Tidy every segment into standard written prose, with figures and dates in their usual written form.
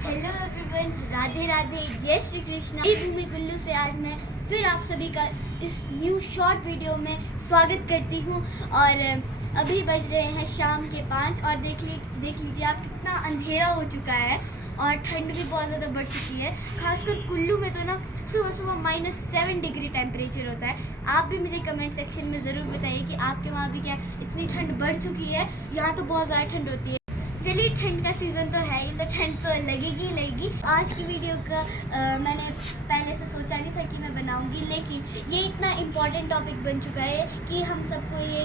Hello everyone, Radhe Radhe, जय श्री कृष्णा। ये भूमि कुल्लू से आज मैं फिर आप सभी का इस न्यू शॉर्ट वीडियो में स्वागत करती हूँ। और अभी बज रहे हैं शाम के 5 और देख लीजिए आप कितना अंधेरा हो चुका है और ठंड भी बहुत ज़्यादा बढ़ चुकी है। खासकर कुल्लू में तो ना सुबह सुबह -7 डिग्री टेम्परेचर होता है। आप भी मुझे कमेंट सेक्शन में ज़रूर बताइए कि आपके वहाँ भी क्या इतनी ठंड बढ़ चुकी है। यहाँ तो बहुत ज़्यादा ठंड होती है। चलिए, ठंड का सीज़न तो है ही, तो ठंड तो लगेगी। आज की वीडियो का मैंने पहले से सोचा नहीं था कि मैं बनाऊंगी, लेकिन ये इतना इम्पॉर्टेंट टॉपिक बन चुका है कि हम सबको ये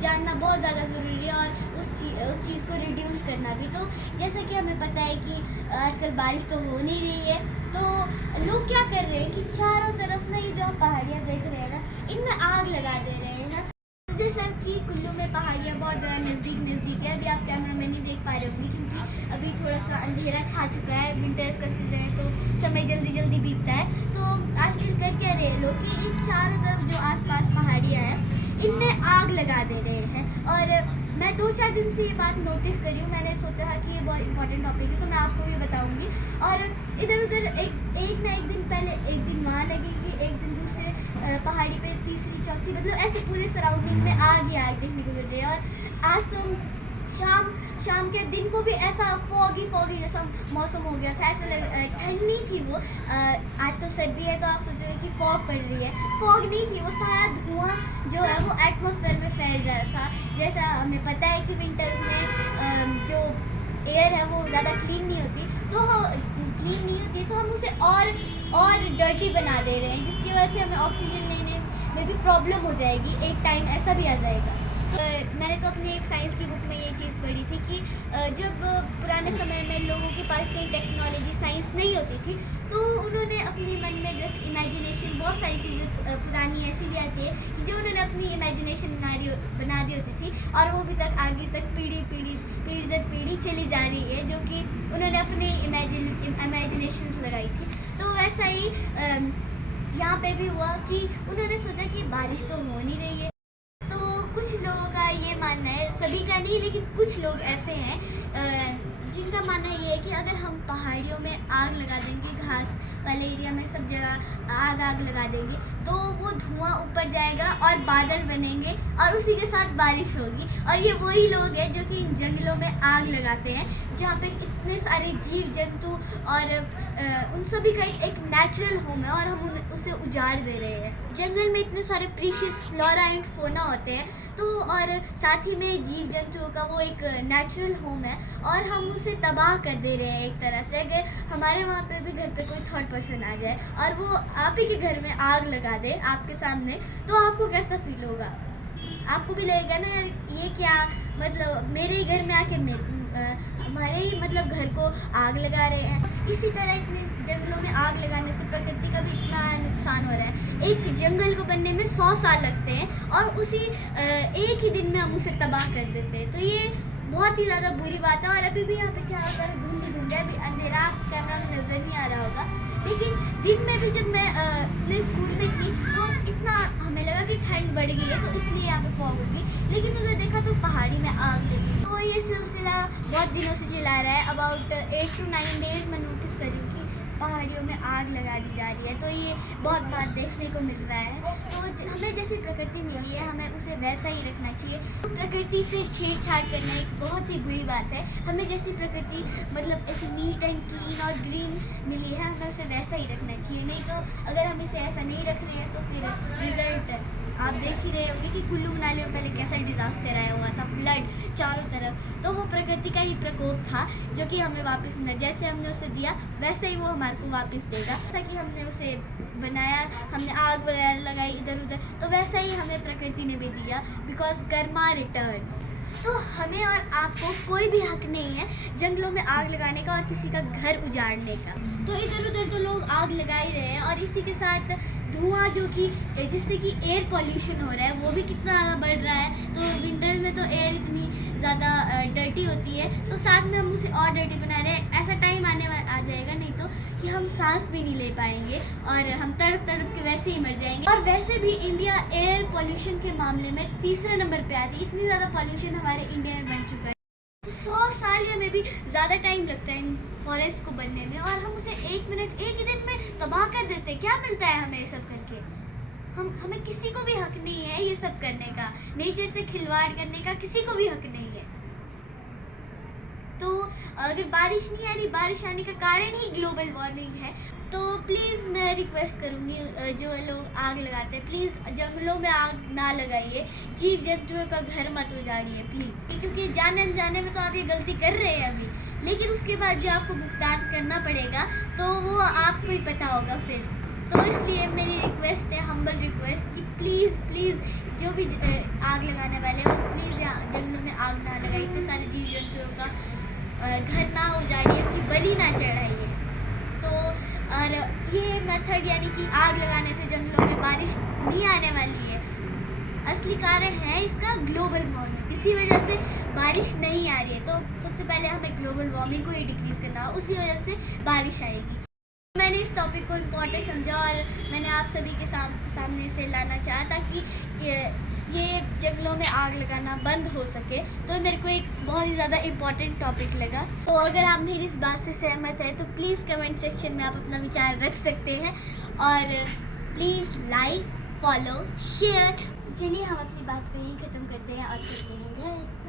जानना बहुत ज़्यादा ज़रूरी है और उस चीज़ को रिड्यूस करना भी। तो जैसा कि हमें पता है कि आजकल बारिश तो हो नहीं रही है, तो लोग क्या कर रहे हैं कि चारों तरफ ना ये जो हम पहाड़ियाँ देख रहे हैं ना, इनमें आग लगा दे रहे हैं ना। जैसा कि कुल्लू में पहाड़ियाँ बहुत ज़्यादा नज़दीक है। अभी आप कैमरा में नहीं देख पा रहे होंगे क्योंकि अभी थोड़ा सा अंधेरा छा चुका है। विंटर्स का सीज़न है तो समय जल्दी बीतता है। तो आजकल कर क्या रहे हैं लोग कि इन चारों तरफ जो आसपास पहाड़ियाँ हैं इनमें आग लगा दे रहे हैं। और मैं 2-4 दिन से ये बात नोटिस करी हूँ। मैंने सोचा था कि ये बहुत इंपॉर्टेंट टॉपिक है तो मैं आपको भी बताऊँगी। और इधर उधर एक ना एक दिन पहले एक दिन वहाँ लगेगी, एक दिन दूसरे पहाड़ी पे, तीसरी चौथी, मतलब ऐसे पूरे सराउंडिंग में आग ही आग देखने को मिल रही है। और आज तो शाम के दिन को भी ऐसा फॉगी जैसा मौसम हो गया था। ऐसा ठंड नहीं थी वो, आज तो सर्दी है तो आप सोचोगे कि फॉग पड़ रही है। फॉग नहीं थी, वो सारा धुआं जो है वो एटमॉस्फेयर में फैल जा रहा था। जैसा हमें पता है कि विंटर्स में जो एयर है वो ज़्यादा क्लीन नहीं होती, तो हम उसे और डर्टी बना दे रहे हैं, जिसकी वजह से हमें ऑक्सीजन लेने में भी प्रॉब्लम हो जाएगी। एक टाइम ऐसा भी आ जाएगा। मैंने तो अपनी एक साइंस की बुक में ये चीज़ पढ़ी थी कि जब पुराने समय में लोगों के पास कोई टेक्नोलॉजी साइंस नहीं होती थी तो उन्होंने अपनी मन में जैसे इमेजिनेशन, बहुत सारी चीज़ें पुरानी ऐसी भी आती है कि जो उन्होंने अपनी इमेजिनेशन बना दी होती थी और वो भी आगे तक पीढ़ी दर पीढ़ी चली जा रही है, जो कि उन्होंने अपनी इमेजिनेशन लगाई थी। तो वैसा ही यहाँ पे भी हुआ कि उन्होंने सोचा कि बारिश तो हो नहीं रही है। कुछ लोगों का ये मानना है, सभी का नहीं लेकिन कुछ लोग ऐसे हैं जिनका मानना ये है कि अगर हम पहाड़ियों में आग लगा देंगे, घास वाले एरिया में सब जगह आग लगा देंगे तो वो धुआं ऊपर जाएगा और बादल बनेंगे और उसी के साथ बारिश होगी। और ये वही लोग हैं जो कि इन जंगलों में आग लगाते हैं जहाँ पे इतने सारे जीव जंतु और उन सभी का एक नेचुरल होम है और हम उसे उजाड़ दे रहे हैं। जंगल में इतने सारे प्रीशियस फ्लोरा एंड फोना होते हैं तो, और साथ ही में जीव जंतुओं का वो एक नेचुरल होम है और हम उसे तबाह कर दे रहे हैं एक तरह से। अगर हमारे वहाँ पे भी घर पे कोई थर्ड पर्सन आ जाए और वो आप ही के घर में आग लगा दे आपके सामने, तो आपको कैसा फील होगा? आपको भी लगेगा ना, यार ये क्या, मतलब मेरे ही घर में आके हमारे ही मतलब घर को आग लगा रहे हैं। इसी तरह इतने जंगलों में आग लगाने से प्रकृति का भी इतना नुकसान हो रहा है। एक जंगल को बनने में 100 साल लगते हैं और उसी एक ही दिन में हम उसे तबाह कर देते हैं। तो ये बहुत ही ज़्यादा बुरी बात है। और अभी भी यहाँ पे चारों तरफ धुंध है, अभी अंधेरा कैमरा में नज़र नहीं आ रहा होगा, लेकिन दिन में भी जब मैं अपने स्कूल में थी तो इतना हमें लगा कि ठंड बढ़ गई है तो इसलिए यहाँ पे फॉग होगी, लेकिन उधर देखा तो पहाड़ी में आग लगी। तो ये सिलसिला बहुत दिनों से चला रहा है। अबाउट 8 to 9 डेज मैं नोटिस करी कि पहाड़ियों में आग लगा दी जा रही है। तो ये बहुत बात देखने को मिल रहा है। तो हमें जैसी प्रकृति मिली है हमें उसे वैसा ही रखना चाहिए। प्रकृति से छेड़छाड़ करना एक बहुत ही बुरी बात है। हमें जैसी प्रकृति मतलब ऐसी नीट एंड क्लीन और ग्रीन मिली है हमें उसे वैसा ही रखना चाहिए। नहीं तो अगर हम इसे ऐसा नहीं रख रहे हैं तो फिर रिजल्ट आप देख ही रहे होंगे कि कुल्लू मनाली में पहले कैसा डिज़ास्टर आया हुआ था, फ्लड चारों तरफ। तो वो प्रकृति का ही प्रकोप था जो कि हमें वापस मिला। जैसे हमने उसे दिया वैसे ही वो हमारे को वापस देगा। जैसा कि हमने उसे बनाया, हमने आग वगैरह लगाई इधर उधर, तो वैसा ही हमें प्रकृति ने भी दिया, बिकॉज कर्मा रिटर्न्स। तो हमें और आपको कोई भी हक नहीं है जंगलों में आग लगाने का और किसी का घर उजाड़ने का। तो इधर उधर तो लोग आग लगा ही रहे हैं और इसी के साथ धुआं जो कि जिससे कि एयर पॉल्यूशन हो रहा है वो भी कितना ज़्यादा बढ़ रहा है। तो विंटर में तो एयर इतनी ज़्यादा डर्टी होती है तो साथ में हम उसे और डर्टी बना रहे हैं। ऐसा टाइम आ जाएगा नहीं तो कि हम सांस भी नहीं ले पाएंगे और हम तड़प के वैसे ही मर जाएंगे। और वैसे भी इंडिया एयर पॉल्यूशन के मामले में तीसरे नंबर पे आती है। इतनी ज़्यादा पॉल्यूशन हमारे इंडिया में बन चुका है। तो 100 साल या में भी ज़्यादा टाइम लगता है फॉरेस्ट को बनने में, और हम उसे एक ही दिन में तबाह कर देते। क्या मिलता है हमें ये सब करके? हमें किसी को भी हक नहीं है ये सब करने का, नेचर से खिलवाड़ करने का किसी को भी हक नहीं है। तो अगर बारिश नहीं आ रही, बारिश आने का कारण ही ग्लोबल वार्मिंग है। तो प्लीज़ मैं रिक्वेस्ट करूँगी, जो लोग आग लगाते हैं, प्लीज़ जंगलों में आग ना लगाइए, जीव जंतुओं का घर मत उजाड़िए प्लीज़, क्योंकि जाने अनजाने में तो आप ये गलती कर रहे हैं अभी, लेकिन उसके बाद जो आपको भुगतान करना पड़ेगा तो वो आपको ही पता होगा फिर। तो इसलिए मेरी रिक्वेस्ट है, हम्बल रिक्वेस्ट, कि प्लीज़ जो भी आग लगाने वाले हैं वो प्लीज़ यहाँ जंगलों में आग ना लगाइए, इतने सारे जीव जंतुओं का घर ना उजाड़िए, उनकी बलि ना चढ़ाइए। तो और ये मेथड यानी कि आग लगाने से जंगलों में बारिश नहीं आने वाली है, असली कारण है इसका ग्लोबल वार्मिंग। इसी वजह से बारिश नहीं आ रही है। तो सबसे पहले हमें ग्लोबल वार्मिंग को ही डिक्रीज़ करना हो, उसी वजह से बारिश आएगी। मैंने इस टॉपिक को इम्पोर्टेंट समझा और मैंने आप सभी के सामने से लाना चाहा ताकि ये जंगलों में आग लगाना बंद हो सके। तो मेरे को एक बहुत ही ज़्यादा इम्पॉर्टेंट टॉपिक लगा। तो अगर आप मेरी इस बात से सहमत हैं तो प्लीज़ कमेंट सेक्शन में आप अपना विचार रख सकते हैं, और प्लीज़ लाइक, फॉलो, शेयर। चलिए हम अपनी बात को यहीं ख़त्म करते हैं और चलते हैं घर।